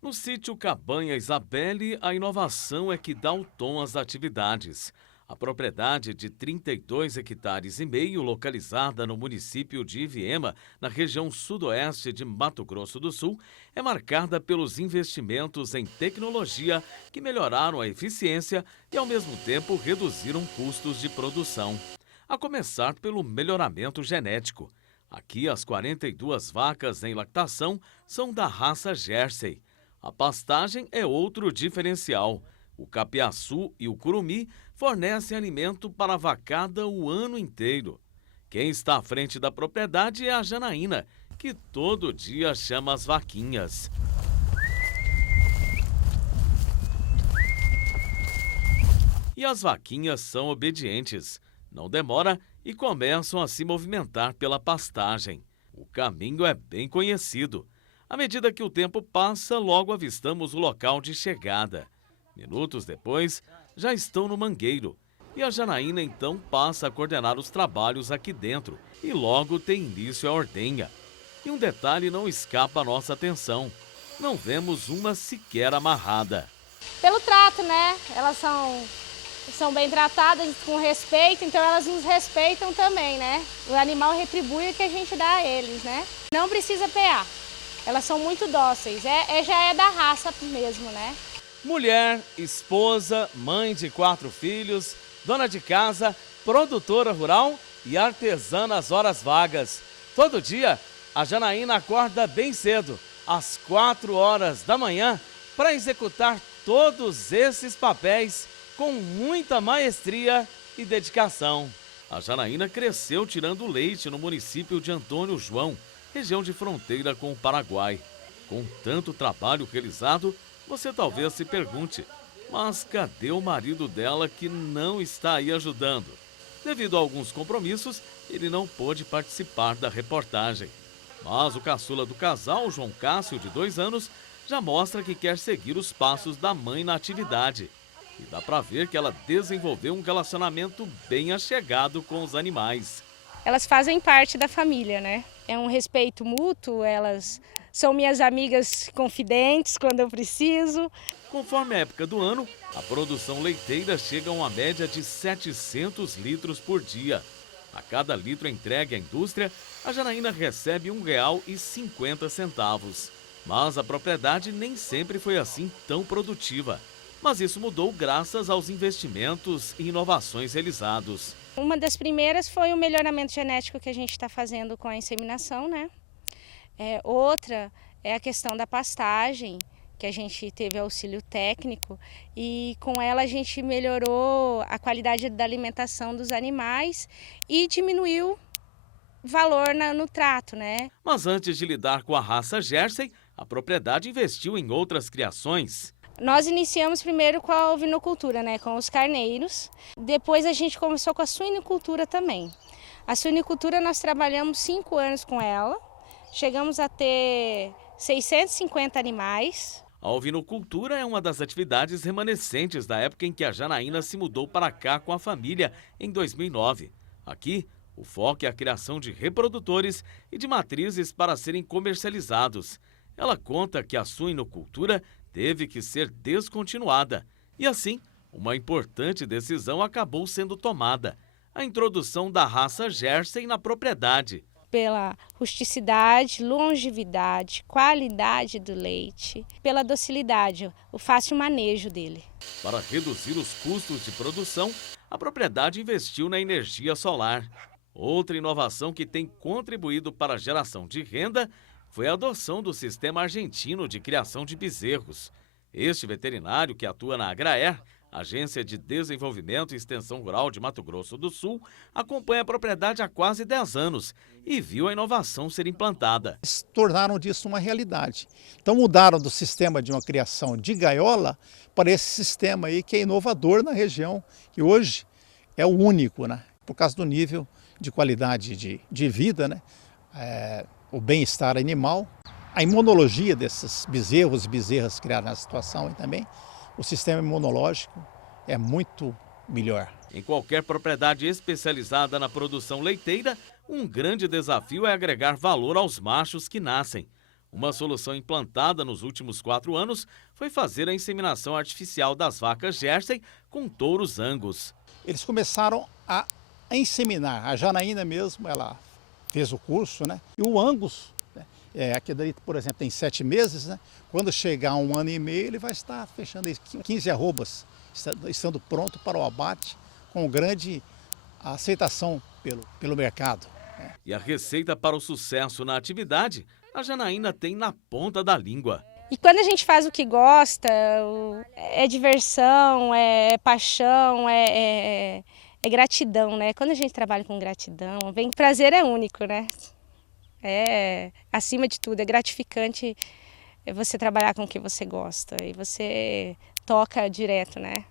No sítio Cabanha Isabelle, a inovação é que dá o tom às atividades. A propriedade de 32 hectares e meio, localizada no município de Iviema, na região sudoeste de Mato Grosso do Sul, é marcada pelos investimentos em tecnologia que melhoraram a eficiência e, ao mesmo tempo, reduziram custos de produção. A começar pelo melhoramento genético. Aqui, as 42 vacas em lactação são da raça Jersey. A pastagem é outro diferencial. O capiaçu e o curumim fornecem alimento para a vacada o ano inteiro. Quem está à frente da propriedade é a Janaína, que todo dia chama as vaquinhas. E as vaquinhas são obedientes. Não demora e começam a se movimentar pela pastagem. O caminho é bem conhecido. À medida que o tempo passa, logo avistamos o local de chegada. Minutos depois, já estão no mangueiro. E a Janaína então passa a coordenar os trabalhos aqui dentro. E logo tem início a ordenha. E um detalhe não escapa à nossa atenção. Não vemos uma sequer amarrada. Pelo trato, né? Elas são bem tratadas com respeito, então elas nos respeitam também, né? O animal retribui o que a gente dá a eles, né? Não precisa pear. Elas são muito dóceis, já é da raça mesmo, né? Mulher, esposa, mãe de 4 filhos, dona de casa, produtora rural e artesã nas horas vagas. Todo dia, a Janaína acorda bem cedo, às 4 horas da manhã, para executar todos esses papéis com muita maestria e dedicação. A Janaína cresceu tirando leite no município de Antônio João, região de fronteira com o Paraguai. Com tanto trabalho realizado, você talvez se pergunte, mas cadê o marido dela que não está aí ajudando? Devido a alguns compromissos, ele não pôde participar da reportagem. Mas o caçula do casal, João Cássio, de 2 anos, já mostra que quer seguir os passos da mãe na atividade. E dá pra ver que ela desenvolveu um relacionamento bem achegado com os animais. Elas fazem parte da família, né? É um respeito mútuo, elas são minhas amigas confidentes quando eu preciso. Conforme a época do ano, a produção leiteira chega a uma média de 700 litros por dia. A cada litro entregue à indústria, a Janaína recebe R$ 1,50. Mas a propriedade nem sempre foi assim tão produtiva. Mas isso mudou graças aos investimentos e inovações realizados. Uma das primeiras foi o melhoramento genético que a gente está fazendo com a inseminação, né? Outra é a questão da pastagem, que a gente teve auxílio técnico e com ela a gente melhorou a qualidade da alimentação dos animais e diminuiu o valor no trato, né? Mas antes de lidar com a raça Jersey, a propriedade investiu em outras criações. Nós iniciamos primeiro com a ovinocultura, né, com os carneiros. Depois a gente começou com a suinicultura também. A suinicultura nós trabalhamos 5 anos com ela. Chegamos a ter 650 animais. A ovinocultura é uma das atividades remanescentes da época em que a Janaína se mudou para cá com a família em 2009. Aqui, o foco é a criação de reprodutores e de matrizes para serem comercializados. Ela conta que a suinocultura teve que ser descontinuada. E assim, uma importante decisão acabou sendo tomada: a introdução da raça Jersey na propriedade. Pela rusticidade, longevidade, qualidade do leite, pela docilidade, o fácil manejo dele. Para reduzir os custos de produção, a propriedade investiu na energia solar. Outra inovação que tem contribuído para a geração de renda foi a adoção do sistema argentino de criação de bezerros. Este veterinário, que atua na Agraer, Agência de Desenvolvimento e Extensão Rural de Mato Grosso do Sul, acompanha a propriedade há quase 10 anos e viu a inovação ser implantada. Eles tornaram disso uma realidade. Então mudaram do sistema de uma criação de gaiola para esse sistema aí que é inovador na região, que hoje é o único, né? Por causa do nível de qualidade de vida, né? O bem-estar animal, a imunologia desses bezerros e bezerras criadas nessa situação aí também, o sistema imunológico é muito melhor. Em qualquer propriedade especializada na produção leiteira, um grande desafio é agregar valor aos machos que nascem. Uma solução implantada nos últimos 4 anos foi fazer a inseminação artificial das vacas Jersey com touros Angus. Eles começaram a inseminar. A Janaína mesmo, ela fez o curso, né? E o Angus, né? Aquele ali, por exemplo, tem 7 meses, né? Quando chegar a 1 ano e meio, ele vai estar fechando 15 arrobas, estando pronto para o abate, com grande aceitação pelo mercado. E a receita para o sucesso na atividade, a Janaína tem na ponta da língua. E quando a gente faz o que gosta, é diversão, é paixão, é gratidão, né? Quando a gente trabalha com gratidão, o prazer é único, né? Acima de tudo, é gratificante você trabalhar com o que você gosta e você toca direto, né?